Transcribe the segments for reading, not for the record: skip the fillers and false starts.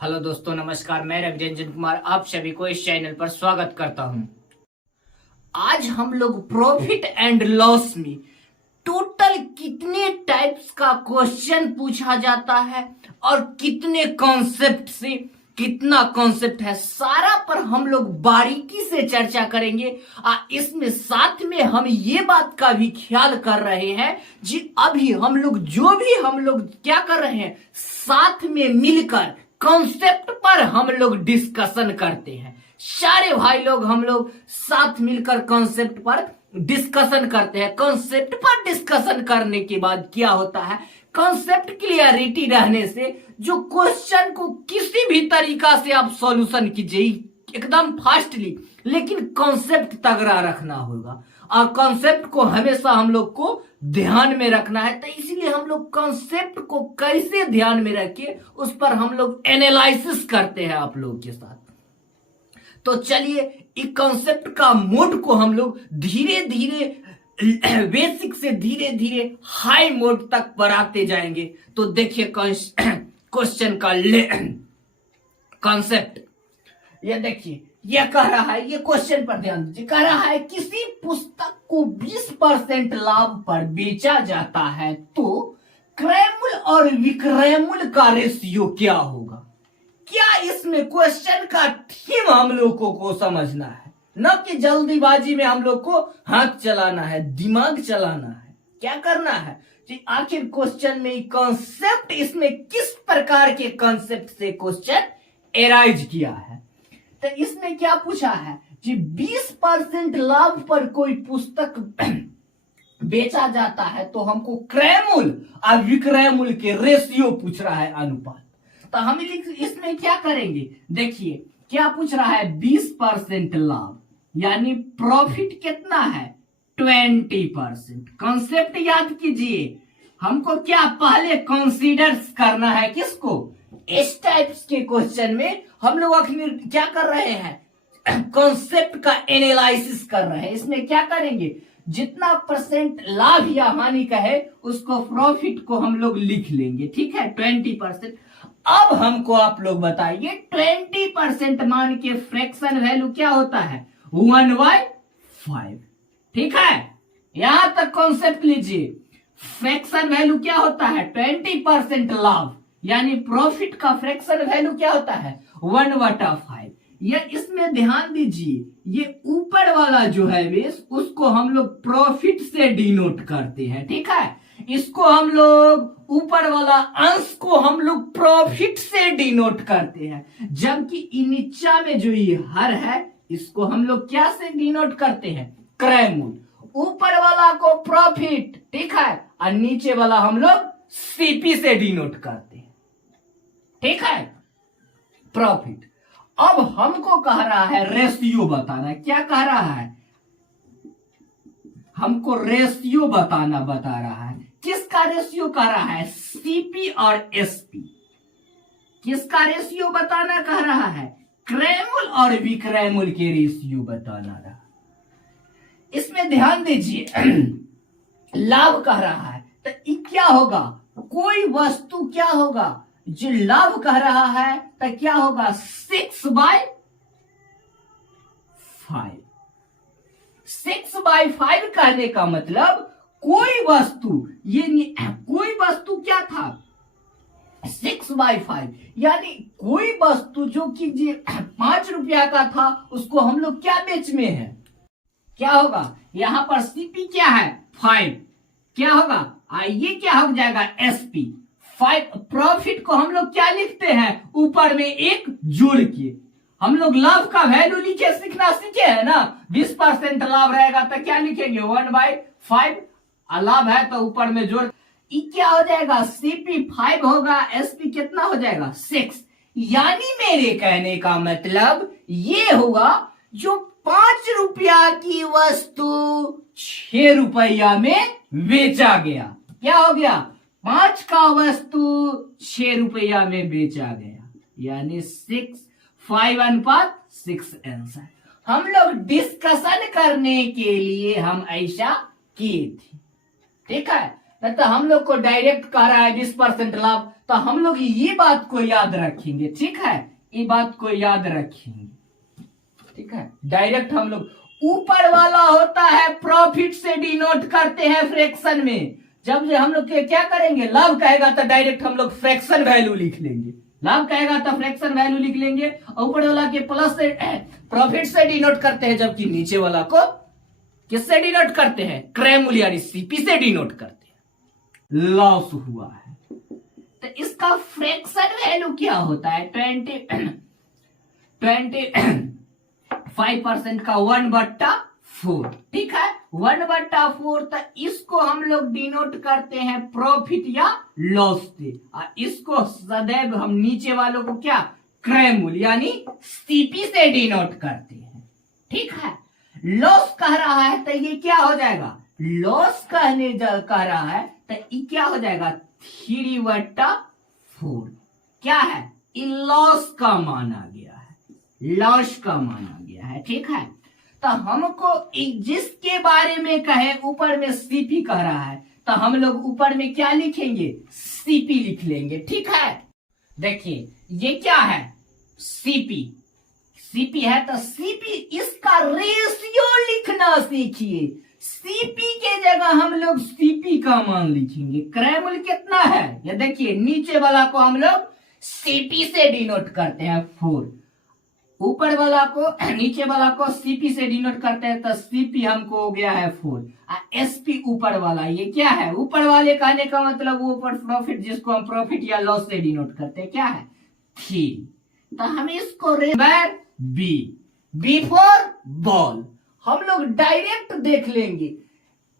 Hello दोस्तों, नमस्कार। मैं रवि रंजन कुमार आप सभी को इस चैनल पर स्वागत करता हूं। आज हम लोग प्रॉफिट एंड लॉस में टोटल कितने टाइप्स का क्वेश्चन पूछा जाता है और कितने कॉन्सेप्ट से कितना कॉन्सेप्ट है, सारा पर हम लोग बारीकी से चर्चा करेंगे। इसमें साथ में हम ये बात का भी ख्याल कर रहे हैं जी, अभी हम लोग क्या कर रहे हैं, साथ में मिलकर कॉन्सेप्ट पर हम लोग डिस्कशन करते हैं। सारे भाई लोग हम लोग साथ मिलकर कॉन्सेप्ट पर डिस्कशन करते हैं। कॉन्सेप्ट पर डिस्कशन करने के बाद क्या होता है, कॉन्सेप्ट क्लियरिटी रहने से जो क्वेश्चन को किसी भी तरीका से आप सॉल्यूशन कीजिए एकदम फास्टली, लेकिन कॉन्सेप्ट तगड़ा रखना होगा और कॉन्सेप्ट को हमेशा हम लोग को ध्यान में रखना है। तो इसीलिए हम लोग कॉन्सेप्ट को कैसे ध्यान में रखे उस पर हम लोग एनालिसिस करते हैं आप लोगों के साथ। तो चलिए इस कॉन्सेप्ट का मोड को हम लोग धीरे धीरे बेसिक से धीरे धीरे हाई मोड तक बढ़ाते जाएंगे। तो देखिए क्वेश्चन का कॉन्सेप्ट, ये देखिए, ये कह रहा है, ये क्वेश्चन पर ध्यान दीजिए, कह रहा है किसी पुस्तक को 20% लाभ पर बेचा जाता है तो क्रय मूल्य और विक्रय मूल्य का रेशियो क्या होगा। क्या इसमें क्वेश्चन का थीम हम लोगों को समझना है, न कि जल्दीबाजी में हम लोग को हाथ चलाना है, दिमाग चलाना है। क्या करना है कि आखिर क्वेश्चन में कॉन्सेप्ट, इसमें किस प्रकार के कॉन्सेप्ट से क्वेश्चन एराइज किया है। तो इसमें क्या पूछा है कि 20% लाभ पर कोई पुस्तक बेचा जाता है तो हमको क्रय मूल्य और विक्रय मूल्य के रेशियो पूछ रहा है, अनुपात। तो हम इसमें क्या करेंगे, देखिए क्या पूछ रहा है, 20% लाभ यानी प्रॉफिट कितना है, 20%। कॉन्सेप्ट याद कीजिए, हमको क्या पहले कंसीडर करना है, किसको, इस टाइप्स के क्वेश्चन में हम लोग आखिर क्या कर रहे हैं, कॉन्सेप्ट का एनालिसिस कर रहे हैं। इसमें क्या करेंगे, जितना परसेंट लाभ या हानि का है उसको प्रॉफिट को हम लोग लिख लेंगे, ठीक है, 20%। अब हमको आप लोग बताइए 20% मान के फ्रैक्शन वैल्यू क्या होता है, 1/5, ठीक है। यहां तक कॉन्सेप्ट लीजिए। फ्रैक्शन वैल्यू क्या होता है, 20% लाभ यानी प्रॉफिट का फ्रैक्शन वैल्यू क्या होता है, 1/5। ये इसमें ध्यान दीजिए, ये ऊपर वाला जो है बेस, उसको हम लोग प्रॉफिट से डिनोट करते हैं, ठीक है। इसको हम लोग ऊपर वाला अंश को हम लोग प्रॉफिट से डिनोट करते हैं, जबकि नीचा में जो ये हर है इसको हम लोग क्या से डिनोट करते हैं, क्रय मूल्य। ऊपर वाला को प्रॉफिट, ठीक है, और नीचे वाला हम लोग सीपी से डिनोट करते हैं, ठीक है, प्रॉफिट। अब हमको कह रहा है रेशियो बताना, क्या कह रहा है, हमको रेशियो बताना बता रहा है। किसका रेशियो कह रहा है, सीपी और एसपी। किसका रेशियो बताना कह रहा है, क्रय मूल्य और विक्रय मूल्य के रेशियो बताना रहा। इसमें ध्यान दीजिए, लाभ कह रहा है तो क्या होगा, कोई वस्तु क्या होगा, जो लाभ कह रहा है तो क्या होगा, 6/5। 6/5 कहने का मतलब कोई वस्तु, ये कोई वस्तु क्या था, 6/5 यानी कोई वस्तु जो कि 5 रुपया का था उसको हम लोग क्या बेच में है, क्या होगा, यहां पर सीपी क्या है, 5, क्या होगा, ये क्या हो जाएगा, एसपी 5। प्रॉफिट को हम लोग क्या लिखते हैं, ऊपर में एक जोड़ के। हम लोग लाभ का वैल्यू लिखे सीखना सीखे है ना, 20% लाभ रहेगा तो क्या लिखेंगे, 1/5। लाभ है तो ऊपर में जोड़, क्या हो जाएगा, सीपी 5 होगा, एसपी कितना हो जाएगा, 6। यानी मेरे कहने का मतलब ये होगा, जो 5 रुपया की वस्तु 6 रुपया में बेचा गया, क्या हो गया, 5 का वस्तु 6 रुपया में बेचा गया, यानी 5/6 आंसर। हम लोग डिस्कशन करने के लिए हम ऐसा किए थे, ठीक है। नहीं तो हम लोग को डायरेक्ट कह रहा है 20% लाभ, तो हम लोग ये बात को याद रखेंगे, ठीक है, ये बात को याद रखेंगे, ठीक है। डायरेक्ट हम लोग ऊपर वाला होता है प्रॉफिट से डिनोट करते हैं फ्रैक्शन में। जब हम लोग क्या करेंगे, लाभ कहेगा तो डायरेक्ट हम लोग फ्रैक्शन वैल्यू लिख लेंगे, लाभ कहेगा तो फ्रैक्शन वैल्यू लिख लेंगे, ऊपर वाला के प्लस से प्रॉफिट से डिनोट करते हैं, जबकि नीचे वाला को किससे डिनोट करते हैं, क्रय मूल्य यानी सीपी से डिनोट करते हैं। लॉस हुआ है तो इसका फ्रैक्शन वैल्यू क्या होता है, 25% का 1/4, ठीक है, 1/4। तो इसको हम लोग डिनोट करते हैं प्रॉफिट या लॉस से, और इसको सदैव हम नीचे वालों को क्या, क्रय मूल्य यानी सीपी से डिनोट करते हैं, ठीक है। लॉस कह रहा है तो ये क्या हो जाएगा, लॉस कह रहा है तो ये क्या हो जाएगा, 3/4 क्या है, लॉस का माना गया है, लॉस का माना गया है, ठीक है। तो हमको जिसके बारे में कहे, ऊपर में सीपी कह रहा है तो हम लोग ऊपर में क्या लिखेंगे, सीपी लिख लेंगे, ठीक है। देखिए ये क्या है, सीपी, सीपी है तो सीपी, इसका रेशियो लिखना सीखिए। सीपी के जगह हम लोग सीपी का मान लिखेंगे। क्रय मूल्य कितना है, ये देखिए नीचे वाला को हम लोग सीपी से डिनोट करते हैं 4, ऊपर वाला को, नीचे वाला को सीपी से डिनोट करते हैं तो सीपी हमको हो गया है 4, एसपी ऊपर वाला, ये क्या है, ऊपर वाले कहने का मतलब वो ऊपर प्रॉफिट, जिसको हम प्रॉफिट या लॉस से डिनोट करते हैं, क्या है 3। तो हम इसको बी फॉर बॉल हम लोग डायरेक्ट देख लेंगे।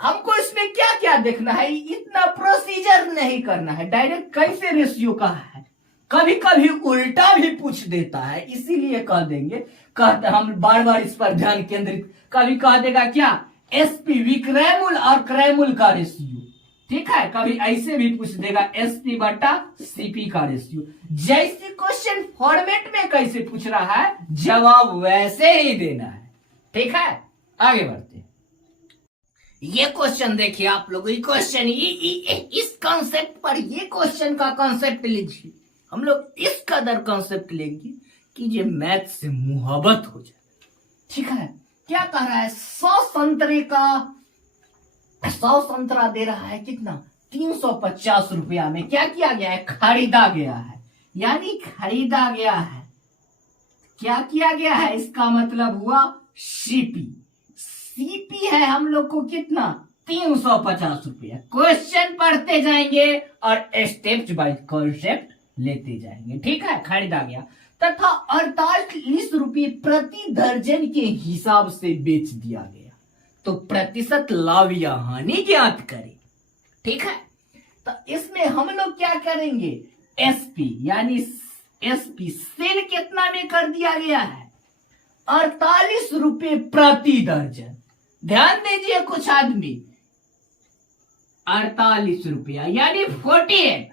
हमको इसमें क्या क्या देखना है, इतना प्रोसीजर नहीं करना है, डायरेक्ट कैसे रेशियो का है, कभी कभी उल्टा भी पूछ देता है, इसीलिए कह देंगे, कहते हम बार बार इस पर ध्यान केंद्रित, कभी कह देगा क्या, एसपी विक्रय मूल्य और क्रय मूल्य का रेशियो, ठीक है, कभी ऐसे भी पूछ देगा SP/CP का रेशियो। जैसे क्वेश्चन फॉर्मेट में कैसे पूछ रहा है, जवाब वैसे ही देना है, ठीक है। आगे बढ़ते हैं, ये क्वेश्चन देखिए आप लोग, ये क्वेश्चन इस कॉन्सेप्ट पर, ये क्वेश्चन का कॉन्सेप्ट लीजिए, हम लोग इस कदर कॉन्सेप्ट लेंगे कि ये मैथ से मुहब्बत हो जाए, ठीक है। क्या कह रहा है, 100 संतरा दे रहा है, कितना, 350 रुपया में क्या किया गया है, खरीदा गया है, यानी खरीदा गया है, क्या किया गया है, इसका मतलब हुआ सीपी, सीपी है हम लोग को कितना, 350 रुपया। क्वेश्चन पढ़ते जाएंगे और स्टेप बाय कॉन्सेप्ट लेते जाएंगे, ठीक है। खरीदा गया तथा 48 रुपये प्रति दर्जन के हिसाब से बेच दिया गया, तो प्रतिशत लाभ या हानि ज्ञात करें, ठीक है। तो इसमें हम लोग क्या करेंगे, एसपी यानी एसपी सेल कितना में कर दिया गया है, 48 रुपये प्रति दर्जन। ध्यान दीजिए कुछ आदमी, 48 रुपया यानी 48,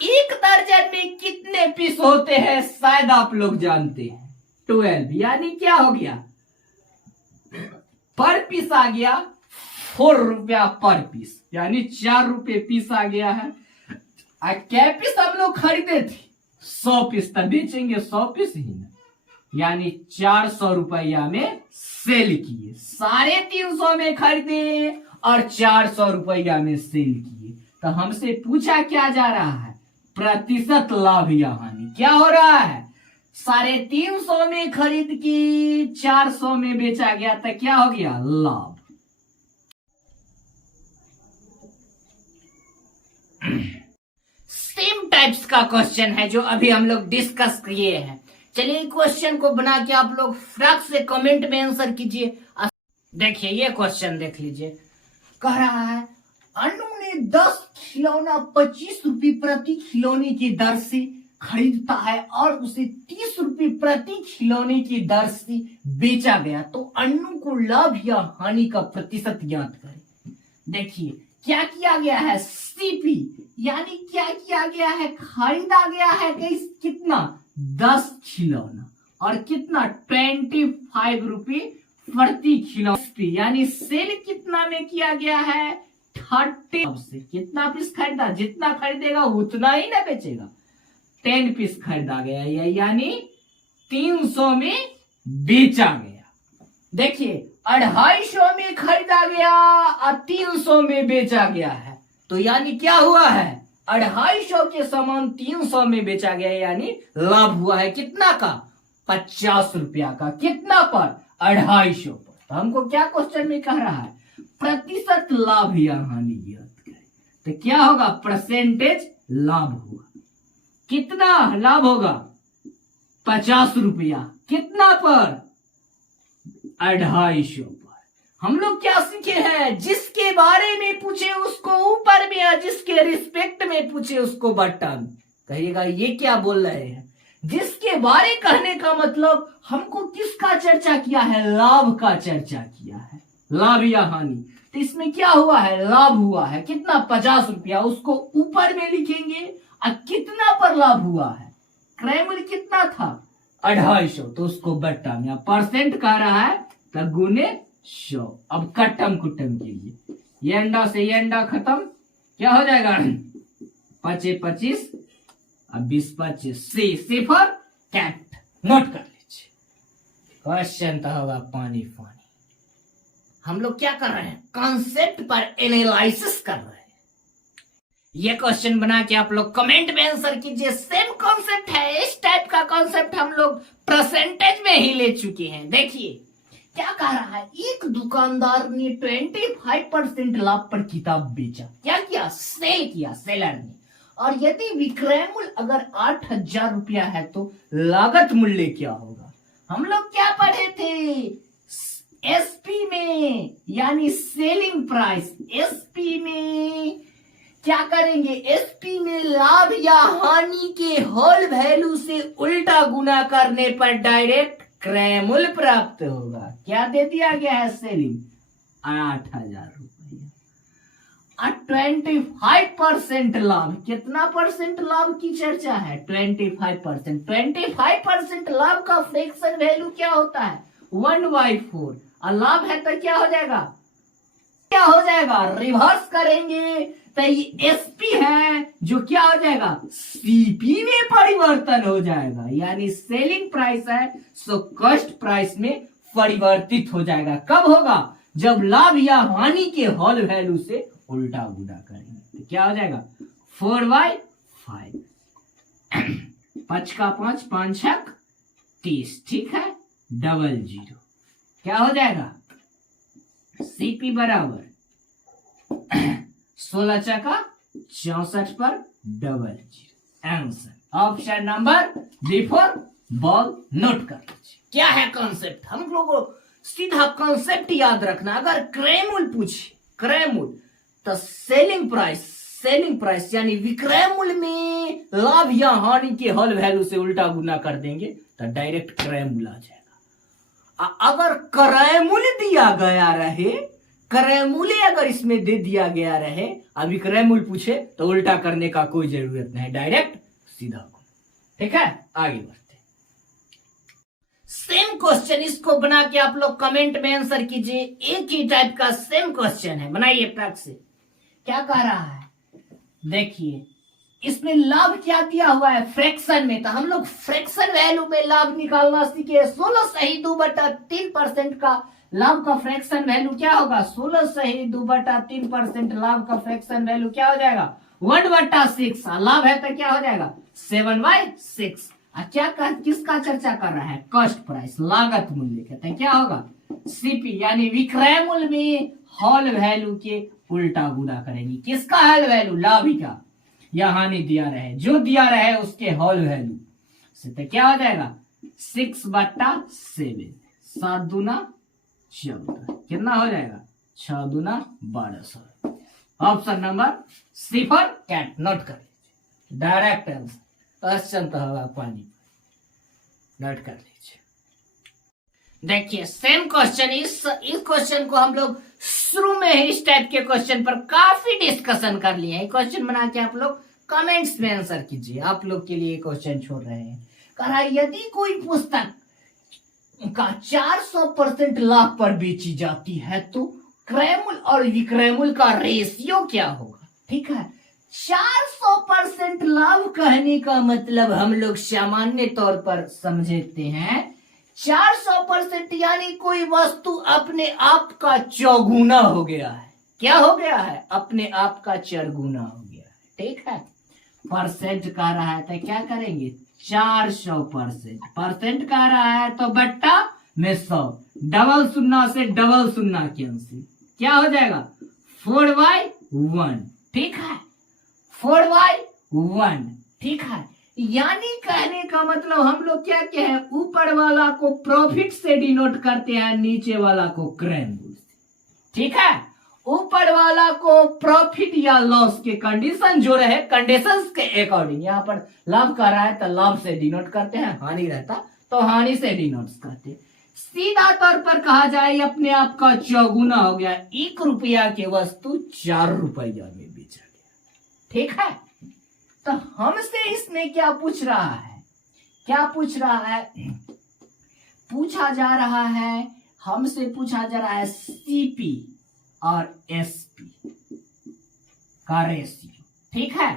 एक दर्जन में कितने पीस होते हैं शायद आप लोग जानते हैं, 12, यानी क्या हो गया, पर पीस आ गया 4 रुपया पर पीस, यानी 4 रुपये पीस आ गया है। क्या पीस हम लोग खरीदे थे, 100 पीस, तब बेचेंगे 100 पीस ही ना, यानी 400 रुपया में सेल किए, 350 में खरीदे और 400 रुपया में सेल किए। तो हमसे पूछा क्या जा रहा है, प्रतिशत लाभ या हानि क्या हो रहा है, 350 में खरीद के 400 में बेचा गया, तो क्या हो गया, लाभ। सेम टाइप्स का क्वेश्चन है जो अभी हम लोग डिस्कस किए हैं। चलिए क्वेश्चन को बना के आप लोग फटाक से कमेंट में आंसर कीजिए। देखिए ये क्वेश्चन देख लीजिए, कह रहा है अनु ने 10 खिलौना 25 रुपये प्रति खिलौने की दर से खरीदता है और उसे 30 रुपये प्रति खिलौने की दर से बेचा गया, तो अनु को लाभ या हानि का प्रतिशत ज्ञात करें। देखिए क्या किया गया है, सीपी यानी क्या किया गया है, खरीदा गया है कितना, 10 खिलौना और कितना 25 रुपये प्रति खिलौना, यानी सेल कितना में किया गया है, 30 से कितना पीस खरीदा, जितना खरीदेगा उतना ही ना बेचेगा। 10 पीस खरीदा गया, यानी 300 में बेचा गया। देखिए 250 में खरीदा गया और 300 में बेचा गया है, तो यानी क्या हुआ है, 250 के सामान 300 में बेचा गया, यानी लाभ हुआ है कितना का, 50 रुपया का। कितना पर, 250 पर। तो हमको क्या क्वेश्चन में कह रहा है, प्रतिशत लाभ या हानि ज्ञात करें। तो क्या होगा, परसेंटेज लाभ हुआ। कितना लाभ होगा, 50 रुपया। कितना पर, 250 पर। हम लोग क्या सीखे हैं, जिसके बारे में पूछे उसको ऊपर में या जिसके रिस्पेक्ट में पूछे उसको बटन। कहिएगा ये क्या बोल रहे हैं, जिसके बारे कहने का मतलब हमको किसका चर्चा किया है, लाभ का चर्चा किया है, लाभ या हानि। तो इसमें क्या हुआ है, लाभ हुआ है। कितना, 50 रुपया, उसको ऊपर में लिखेंगे। और कितना पर लाभ हुआ है, क्रय मूल्य कितना था, 250, तो उसको बट्टा में परसेंट कह रहा है तो गुने 100। अब कट्टम कुट्टम के लिए ये अंडा से ये अंडा खत्म, क्या हो जाएगा, 5 25 और 20 25, सिफर कैट। नोट कर लीजिए। क्वेश्चन तो होगा पानी पानी। हम लोग क्या कर रहे हैं, कॉन्सेप्ट पर एनालिसिस कर रहे हैं। ये क्वेश्चन बना के आप लोग कमेंट में आंसर कीजिए। सेम कॉन्सेप्ट है, इस टाइप का कॉन्सेप्ट हम लोग परसेंटेज में ही ले चुके हैं। देखिए क्या कह रहा है, एक दुकानदार ने 25% लाभ पर किताब बेचा। क्या किया, सेल किया, सेलर ने। और यदि विक्रय मूल्य अगर 8,000 रुपया है तो लागत मूल्य क्या होगा। हम लोग क्या पढ़े थे, एसपी में, यानी सेलिंग प्राइस। एसपी में क्या करेंगे, एसपी में लाभ या हानि के होल वैल्यू से उल्टा गुना करने पर डायरेक्ट क्रय मूल्य प्राप्त होगा। क्या दे दिया गया है, सेलिंग 8,000 रुपया। 25% लाभ, कितना परसेंट लाभ की चर्चा है, 25%। 25% लाभ का फ्रैक्शन वैल्यू क्या होता है, 1/4। और लाभ है तो क्या हो जाएगा, क्या हो जाएगा, रिवर्स करेंगे तो ये एसपी है जो क्या हो जाएगा, सीपी में परिवर्तन हो जाएगा। यानी सेलिंग प्राइस है सो कॉस्ट प्राइस में परिवर्तित हो जाएगा। कब होगा, जब लाभ या हानि के होल वैल्यू से उल्टा गुना करेंगे। तो क्या हो जाएगा, 4/5। 5 का 5, 5 छक 30, ठीक है, 00। क्या हो जाएगा, सीपी बराबर 16 चका 64 पर 00। Answer option number B4 ball. Note कर लीजिए। क्या है कॉन्सेप्ट, हम लोगों को सीधा कॉन्सेप्ट याद रखना। अगर क्रय मूल्य पूछे, क्रय मूल्य, तो सेलिंग प्राइस यानी विक्रय मूल्य में लाभ या हानि के होल वैल्यू से उल्टा गुना कर देंगे तो डायरेक्ट क्रय मूल्य आ जाएगा। अगर क्रय मूल्य दिया गया रहे, क्रय मूल्य अगर इसमें दे दिया गया रहे, अभी क्रय मूल्य पूछे तो उल्टा करने का कोई जरूरत नहीं, डायरेक्ट सीधा। ठीक है, आगे बढ़ते। सेम क्वेश्चन, इसको बना के आप लोग कमेंट में आंसर कीजिए। एक ही टाइप का सेम क्वेश्चन है, बनाइए पैक से। क्या कह रहा है, देखिए इसमें लाभ क्या दिया हुआ है, फ्रैक्शन में। तो हम लोग फ्रैक्शन वैल्यू में लाभ निकालना सीखे। 16 सही 2/3% का लाभ का फ्रैक्शन वैल्यू क्या होगा, 16 सही 2/3% लाभ का फ्रैक्शन वैल्यू क्या हो जाएगा, 1/6। लाभ है तो क्या हो जाएगा, 7/6। क्या किसका चर्चा कर रहा है, कॉस्ट प्राइस, लागत मूल्य। कहते हैं क्या होगा, सीपी यानी विक्रय मूल्य में होल वैल्यु के उल्टा गुना करेंगे। किसका होल वैल्यू, लाभ का या हानि दिया रहे, जो दिया रहे उसके होल वैल्यू से। तो क्या हो जाएगा, 6/7, 7 दूना 14, कितना हो जाएगा, 6 दूना 1200। ऑप्शन नंबर सिफर कैट। नोट कर लीजिए, डायरेक्ट आंसर। क्वेश्चन तो होगा पानी, नोट कर लीजिए। देखिए सेम क्वेश्चन, इस क्वेश्चन को हम लोग शुरू में ही इस टाइप के क्वेश्चन पर काफी डिस्कशन कर लिए हैं। क्वेश्चन बना के आप लोग कमेंट्स में आंसर कीजिए। आप लोग के लिए क्वेश्चन छोड़ रहे हैं। कहा यदि कोई पुस्तक का 400% लाभ पर बेची जाती है तो क्रैमुल और विक्रैमुल का रेशियो क्या होगा। ठीक है, 400% लाभ कहने का मतलब हम लोग सामान्य तौर पर समझते हैं 400% यानी कोई वस्तु अपने आप का चौगुना हो गया है। क्या हो गया है? अपने आप का चरगुना हो गया है। ठीक है, परसेंट कह रहा है तो क्या करेंगे 400%, परसेंट कह रहा है तो बट्टा में 100, डबल शून्य से डबल शून्य कैंसिल, क्या हो जाएगा 4/1। ठीक है, 4/1। ठीक है, यानी कहने का मतलब हम लोग क्या क्या है, ऊपर वाला को प्रॉफिट से डिनोट करते हैं, नीचे वाला को क्रैमुल से। ठीक है, ऊपर वाला को प्रॉफिट या लॉस के कंडीशन जो रहे, कंडीशंस के अकॉर्डिंग, यहाँ पर लाभ कर रहा है तो लाभ से डिनोट करते हैं, हानि रहता तो हानि से डिनोट करते। सीधा तौर पर कहा जाए अपने आप का चौगुना हो गया, 1 रुपया की वस्तु 4 रुपया में बेचा गया। ठीक है, तो हमसे इसने क्या पूछ रहा है, क्या पूछ रहा है, पूछा जा रहा है, हमसे पूछा जा रहा है सीपी और एसपी का रेशियो। ठीक है,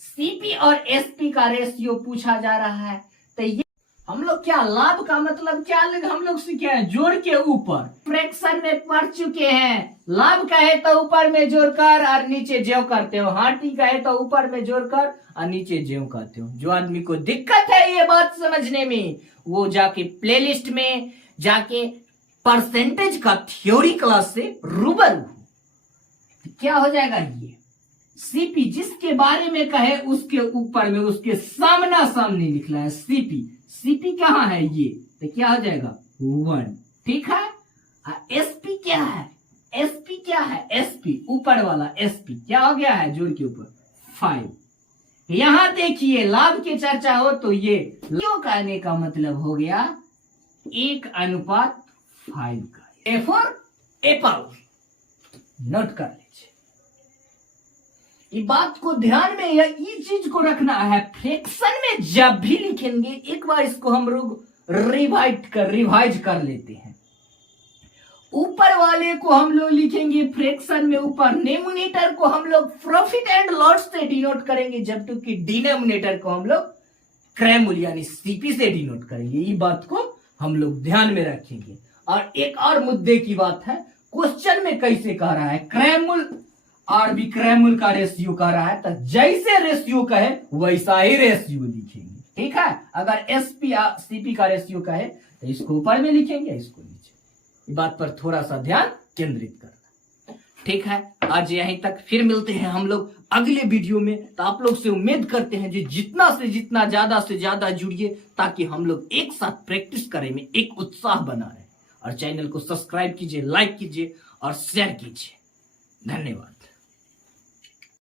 सीपी और एसपी का रेशियो पूछा जा रहा है। तो ये हम लोग क्या लाभ का मतलब क्या हम लोग सीखे हैं, जोड़ के ऊपर फ्रैक्शन में पढ़ चुके हैं। लाभ कहे तो ऊपर में जोड़कर और नीचे ज्यों करते हो, हाटी कहे तो ऊपर में जोड़कर और नीचे ज्यों करते हो। जो आदमी को दिक्कत है ये बात समझने में, वो जाके प्लेलिस्ट में जाके परसेंटेज का थ्योरी क्लास से रूबरू। क्या हो जाएगा ये सीपी, जिसके बारे में कहे उसके ऊपर में उसके सामना सामने लिखना है सीपी। सीपी कहाँ है ये, तो क्या हो जाएगा 1। ठीक है, एसपी क्या है, एसपी क्या है, एसपी ऊपर वाला एसपी क्या हो गया है, जोड़ के ऊपर 5। यहां देखिए लाभ की चर्चा हो तो ये क्यों कहने का मतलब हो गया 1:5 का। ए फॉर एप्पल, नोट कर लीजिए, ये बात को ध्यान में, या ये चीज को रखना है। फ्रैक्शन में जब भी लिखेंगे एक बार इसको हम लोग रिवाइज कर लेते हैं। ऊपर वाले को हम लोग लिखेंगे फ्रैक्शन में ऊपर, नेमिनेटर को हम लोग प्रॉफिट एंड लॉस से डिनोट करेंगे, जबकि डिनोमिनेटर को हम लोग क्रैमुल यानी सीपी से डिनोट करेंगे। ये बात को हम लोग ध्यान में रखेंगे। और एक और मुद्दे की बात है, क्वेश्चन में कैसे कह रहा है क्रैमुल और विक्रैमुल का रेशियो कह रहा है, तो जैसे रेशियो कहे वैसा ही रेशियो लिखेंगे। ठीक है, अगर एसपी या सीपी का रेशियो कहे तो इसको ऊपर में लिखेंगे, इसको नीचे। इस बात पर थोड़ा सा ध्यान केंद्रित करना। ठीक है, आज यहीं तक, फिर मिलते हैं हम लोग अगले वीडियो में। तो आप लोग से उम्मीद करते हैं जी जितना से जितना ज्यादा से ज्यादा जुड़िए, ताकि हम लोग एक साथ प्रैक्टिस करें में एक उत्साह बना रहे। और चैनल को सब्सक्राइब कीजिए, लाइक कीजिए और शेयर कीजिए। धन्यवाद।